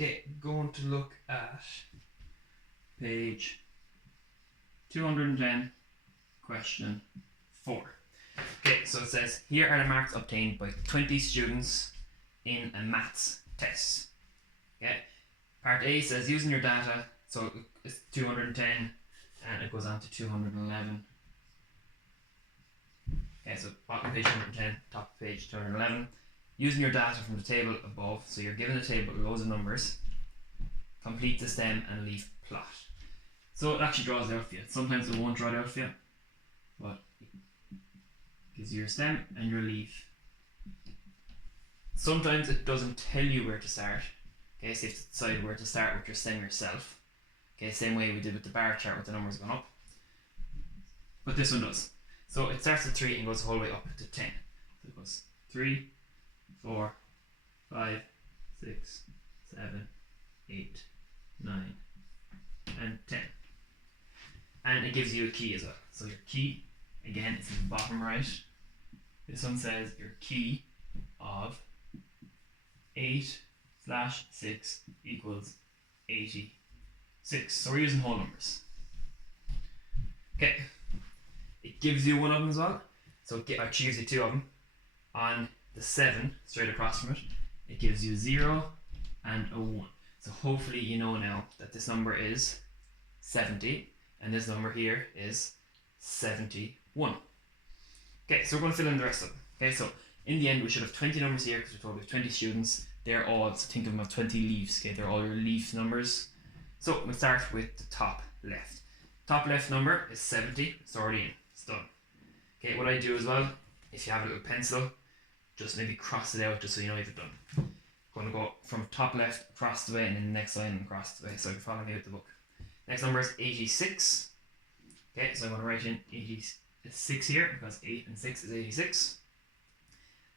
Okay, going to look at page 210, question 4. Okay, so it says, here are the marks obtained by 20 students in a maths test. Okay, part A says, using your data, so it's 210 and it goes on to 211. Okay, so bottom page 210, top page 211. Using your data from the table above, so you're given a table with loads of numbers, complete the stem and leaf plot. So it actually draws it out for you. Sometimes it won't draw it out for you, but it gives you your stem and your leaf. Sometimes it doesn't tell you where to start. Okay, so you have to decide where to start with your stem yourself. Okay, same way we did with the bar chart with the numbers going up. But this one does. So it starts at 3 and goes the whole way up to 10. So it goes 3, 4, 5, 6, 7, 8, 9, and 10. And it gives you a key as well. So your key, again, is in the bottom right. This one says your key of 8/6 equals 86. So we're using whole numbers. Okay. It gives you one of them as well. So it gives you two of them. On the 7, straight across from it, it gives you 0 and a 1. So hopefully you know now that this number is 70 and this number here is 71. Okay, so we're going to fill in the rest of them. Okay, so in the end we should have 20 numbers here because we're told we have 20 students. They're all, so think of them as 20 leaves. Okay, they're all your leaf numbers. So we'll start with the top left. Top left number is 70. It's already in. It's done. Okay, what I do as well, if you have a little pencil, just maybe cross it out just so you know you've done. I'm going to go from top left across the way and then the next line across the way so you can follow me with the book. Next number is 86. Okay, so I'm going to write in 86 here because 8 and 6 is 86.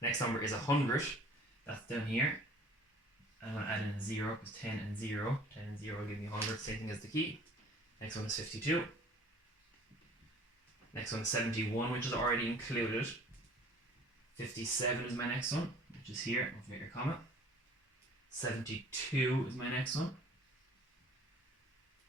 Next number is 100. That's down here. I'm going to add in a 0 because 10 and 0. 10 and 0 will give me 100, same thing as the key. Next one is 52. Next one is 71, which is already included. 57 is my next one, which is here. Don't forget your comma. 72 is my next one.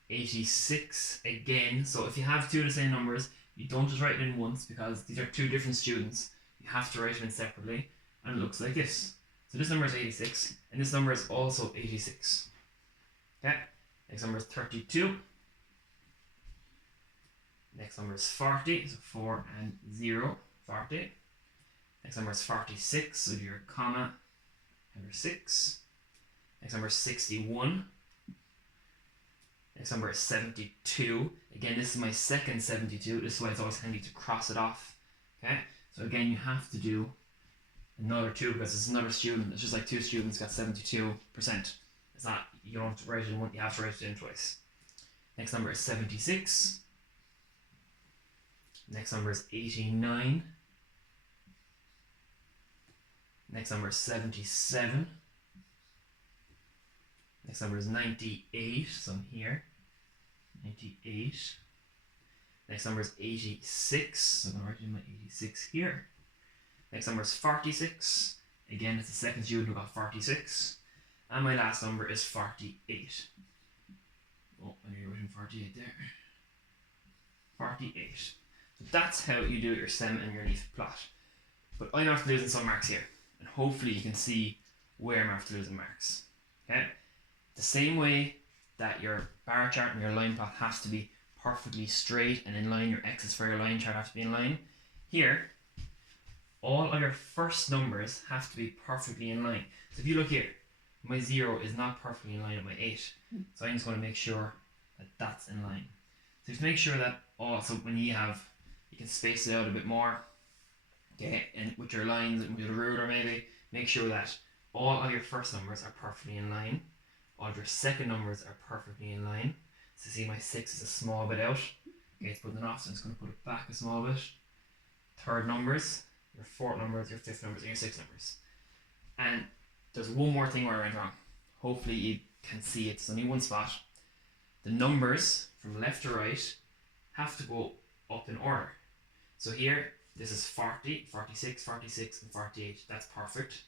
86 again. So if you have two of the same numbers, you don't just write it in once because these are two different students. You have to write them in separately, and it looks like this. So this number is 86, and this number is also 86. Okay. Next number is 32. Next number is 40, so 4 and 0, 40. Next number is 46, so do your comma, number 6. Next number is 61. Next number is 72. Again, this is my second 72. This is why it's always handy to cross it off. Okay, so again, you have to do another 2 because it's another student. It's just like 2 students got 72%. It's not, you don't have to write it in one, you have to write it in twice. Next number is 76. Next number is 89. Next number is 77. Next number is 98, so I'm here. 98. Next number is 86, so I'm going to write in my 86 here. Next number is 46. Again, it's the second student who got 46. And my last number is 48. Oh, I nearly wrote in 48 there. 48. So that's how you do your stem and your leaf plot. But I'm after losing some marks here. And hopefully you can see where I'm after losing marks. Okay? The same way that your bar chart and your line plot has to be perfectly straight and in line, your X's for your line chart have to be in line. Here, all of your first numbers have to be perfectly in line. So if you look here, my 0 is not perfectly in line with my 8. So I'm just going to make sure that that's in line. So just make sure that also when you can space it out a bit more. Okay, and with your lines and with a ruler maybe, make sure that all of your first numbers are perfectly in line. All of your second numbers are perfectly in line. So see my 6 is a small bit out. Okay, it's putting it off, so I'm just going to put it back a small bit. Third numbers, your fourth numbers, your fifth numbers, and your sixth numbers. And there's one more thing where I went wrong. Hopefully you can see it's only one spot. The numbers from left to right have to go up in order. So here, this is 40, 46, 46, and 48. That's perfect.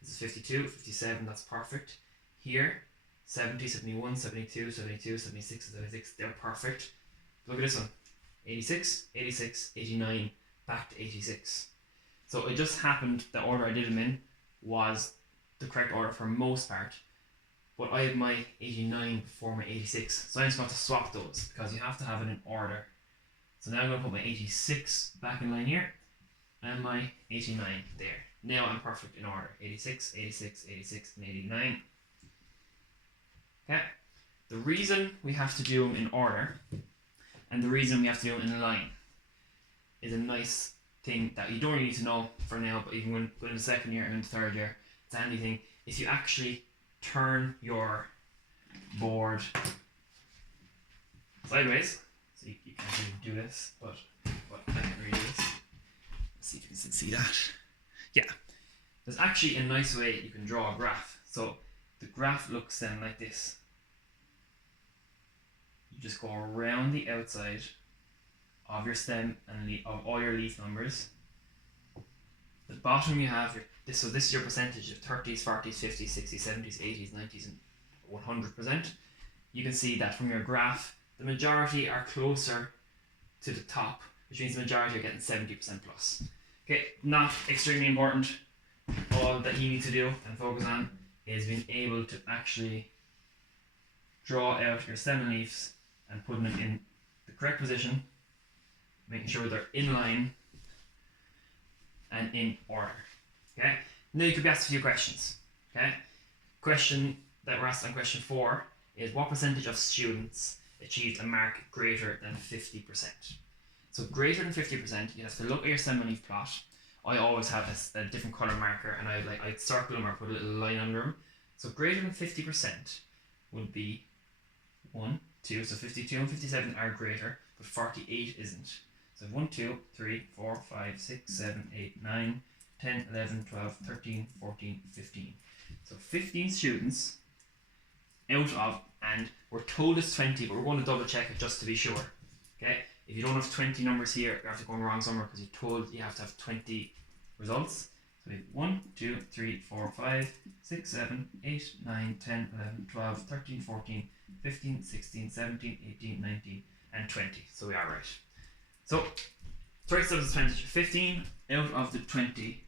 This is 52, 57, that's perfect. Here, 70, 71, 72, 72, 76, 76. They're perfect. Look at this one. 86, 86, 89, back to 86. So it just happened the order I did them in was the correct order for most part. But I had my 89 before my 86. So I'm just going to swap those because you have to have it in order. So now I'm going to put my 86 back in line here and my 89 there. Now I'm perfect in order. 86, 86, 86, and 89. Okay. The reason we have to do them in order and the reason we have to do them in line is a nice thing that you don't really need to know for now, but even when in the second year and in the third year, it's a handy thing. If you actually turn your board sideways, so you can't really do this, but I can really do this. Let's see if you can see that. Yeah, there's actually a nice way you can draw a graph. So the graph looks then like this. You just go around the outside of your stem and of all your leaf numbers. The bottom you have this, so this is your percentage of 30s, 40s, 50s, 60s, 70s, 80s, 90s, and 100%. You can see that from your graph, the majority are closer to the top, which means the majority are getting 70% plus. Okay, not extremely important. All that you need to do and focus on is being able to actually draw out your stem and leaves and putting them in the correct position, making sure they're in line and in order. Okay. Now you could be asked a few questions. Okay. Question that we're asked on question 4 is what percentage of students achieved a mark greater than 50%? So greater than 50%, you have to look at your stem and leaf plot. I always have a different color marker, and I'd circle them or put a little line under them. So greater than 50% would be 1, 2. So 52 and 57 are greater, but 48 isn't. So 1, 2, 3, 4, 5, 6, 7, 8, 9, 10, 11, 12, 13, 14, 15. So 15 students out of, and we're told it's 20, but we're going to double check it just to be sure. Okay? If you don't have 20 numbers here, you're actually going wrong somewhere because you're told you have to have 20 results. So we have 1, 2, 3, 4, 5, 6, 7, 8, 9, 10, 11, 12, 13, 14, 15, 16, 17, 18, 19, and 20. So we are right. So, first of the 20, 15 out of the 20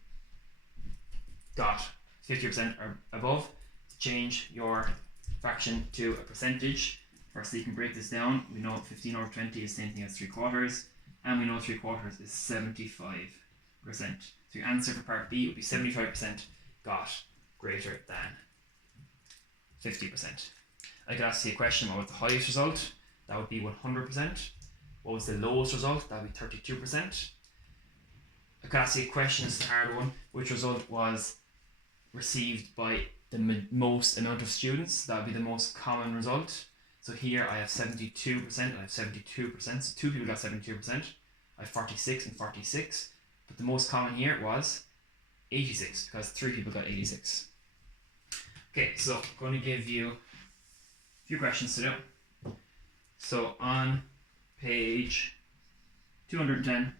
got 50% or above. To change your fraction to a percentage, firstly you can break this down. We know 15 over 20 is the same thing as 3/4, and we know 3/4 is 75%. So your answer for part B would be 75% got greater than 50%. I could ask you a question, what was the highest result? That would be 100%. What was the lowest result? That would be 32%. I could ask you a question, it's a hard one. Which result was received by the most amount of students? That would be the most common result. So here I have 72%, I have 72%. So 2 people got 72%. I have 46 and 46. But the most common here was 86 because 3 people got 86. Okay, so I'm going to give you a few questions to do. So on page 210,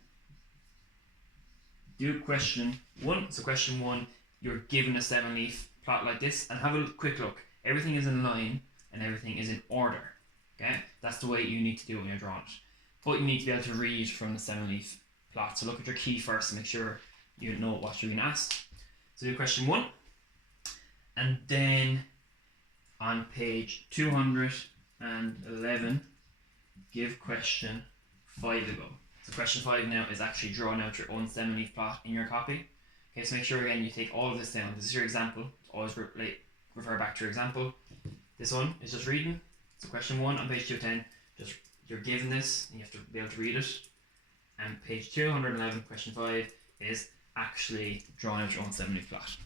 do question 1. So question 1, you're given a stem and leaf plot like this, and have a quick look. Everything is in line and everything is in order. Okay, that's the way you need to do it when you're drawing it. But you need to be able to read from the stem and leaf plot. So look at your key first and make sure you know what you're being asked. So do question 1, and then on page 211, give question 5 a go. So question 5 now is actually drawing out your own stem and leaf plot in your copy. Okay, so make sure again you take all of this down. This is your example. Always refer back to your example. This one is just reading. So question 1 on page 210, just you're given this and you have to be able to read it. And page 211, question 5 is actually drawing out your own stem and leaf plot.